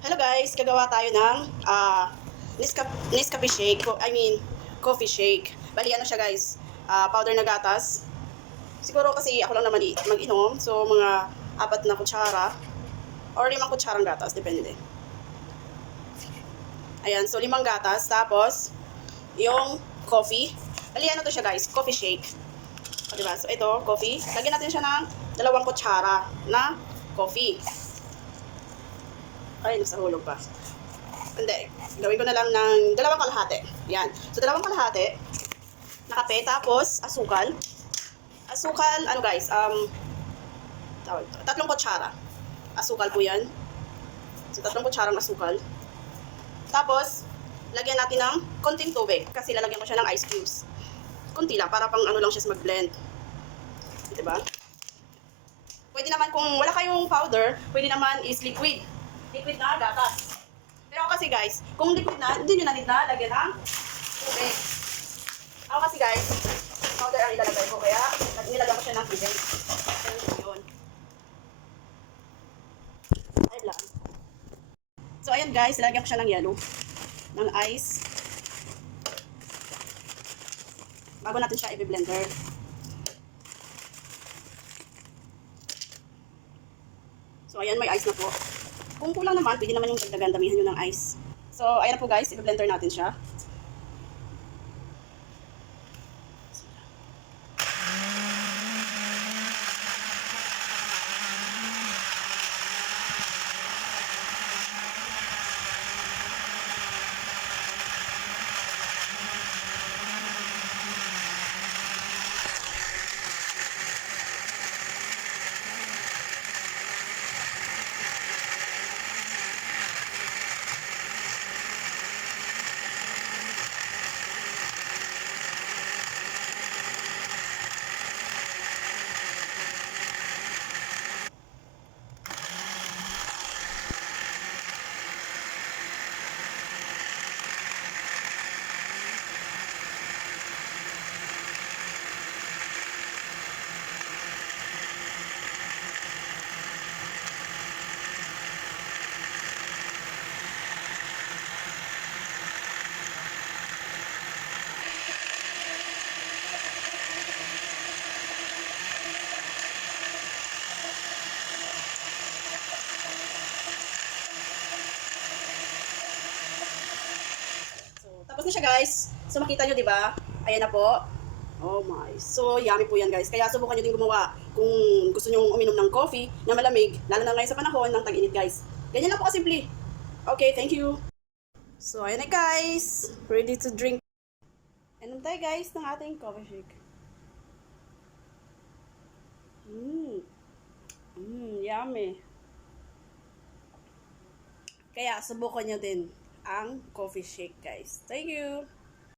Hello guys, gagawa tayo ng Nescafe shake. Coffee shake. Bali ano siya guys, powder na gatas. Siguro kasi ako lang naman mag-inom. So mga 4 na kutsara or 5 kutsarang gatas, depende. Ayan, so 5 gatas. Tapos, yung coffee. Bali ano to siya guys, coffee shake. O, diba? So ito, coffee. Lagyan natin siya ng 2 kutsara na coffee. Ay, nasa hulog pa. Hindi. Gawin ko na lang ng 2 kalahati. Yan. So, 2 kalahati na kape. Tapos, asukal. Asukal, ano guys, 3 kutsara. Asukal po yan. So, 3 kutsarang asukal. Tapos, lagyan natin ng konting tubig. Kasi lalagyan ko siya ng ice cubes. Kunti lang, para pang ano lang siya mag-blend. Diba? Pwede naman, kung wala kayong powder, pwede naman is liquid. Liquid na gatas. Pero ako kasi guys, kung liquid na, hindi nyo na need na lagyan ng tubig. Ako kasi guys, powder ang ilalagay ko, kaya nilagyan ko siya ng tubig. Yun. Ayun lang. So ayan guys, nilagyan ko siya ng yellow, ng ice. Bago natin siya i-blender. So ayan, may ice na po. Kung kulang naman, pwede naman yung dagdagan, damihan nyo ng ice. So, ayan na po guys, i-blender natin siya. Tapos na siya guys. So makita nyo, di ba? Ayan na po. Oh my. So yummy po yan guys. Kaya subukan nyo din gumawa kung gusto nyo uminom ng coffee na malamig, lalo na ngayon sa panahon ng tag-init guys. Ganyan lang po kasimple. Okay, thank you. So ayan na guys. Ready to drink. Inom tayo guys ng ating coffee shake. Yummy. Kaya subukan nyo din ang coffee shake guys. Thank you.